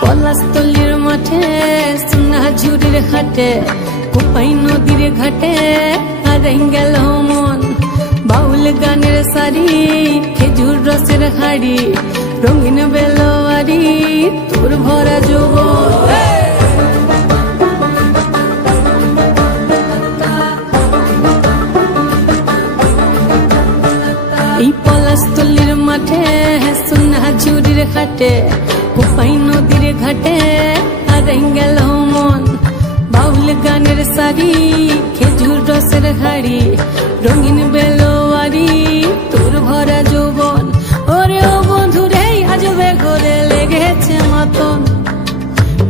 পলাশতলির মাঠে সোনাঝুরির হাটে কোপাই নদীর ঘাটে হারাই গেল মন বাউল গানের শাড়ি খেজুর রসের হাড়ি রঙিন বেলোয়ারি তোর ভরা যৌবন এই পলাশতলির মাঠে সোনাঝুরির হাটে কোপাই নদীর ঘাটে হারাই গেল মন বাউল গানের শাড়ি খেজুর রসের হাড়ি রঙিন বেলোয়ারি তোর ভরা যৌবন ওরে ও বন্ধুরে আজবে ঘরে লেগেছে মাতন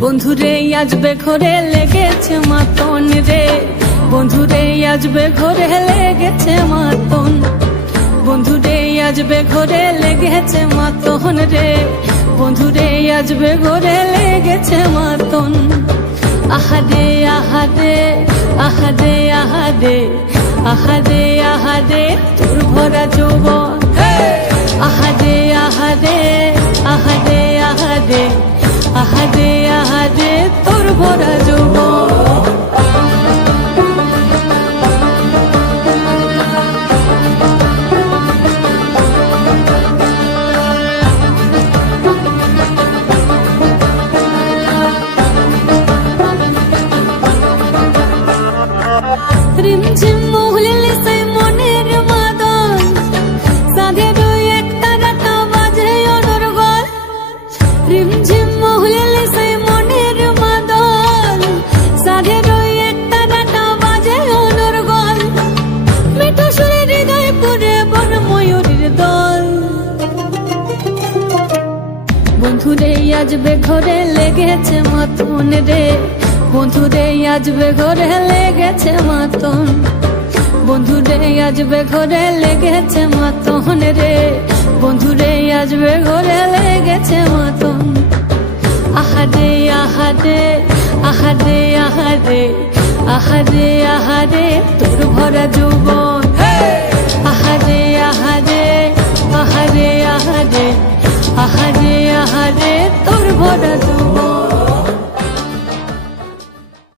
বন্ধুরে আজবে ঘরে লেগেছে মাতন রে বন্ধুরে আজবে ঘরে লেগেছে মাতন বন্ধুরে আজবে ঘরে লেগেছে মাতন রে বন্ধুরে আজবে ঘরে লেগেছে মাতন আহারে আহারে আহারে আহারে আহারে আহারে তোর ভরা যৌবন আহারে আহারে আহারে আহারে আহারে আহারে তোর ভরা যৌবন রিমঝিম মহুলিলে সেই মনের মাদন সাধের একটা রাতা বাজে অনর্গল রিমঝিম মহুলিলে সেই মনের মাদন সাধের একটা রাতা বাজে অনর্গল মিঠু সুরে হৃদয় পুরে বন ময়ূরীর দল বন্ধুরে আজবে ঘরে লেগেছে মাতন রে বন্ধুরে আজবে ঘরে লেগেছে মাতন বন্ধুরে আজবে ঘরে লেগেছে মাতন রে বন্ধুরে আজবে ঘরে লেগেছে মাতন আহারে আহারে আহারে আহারে আহারে আহারে তোর ভরা যৌবন আহারে আহারে আহারে আহারে আহারে আহারে তোর ভরা যৌবন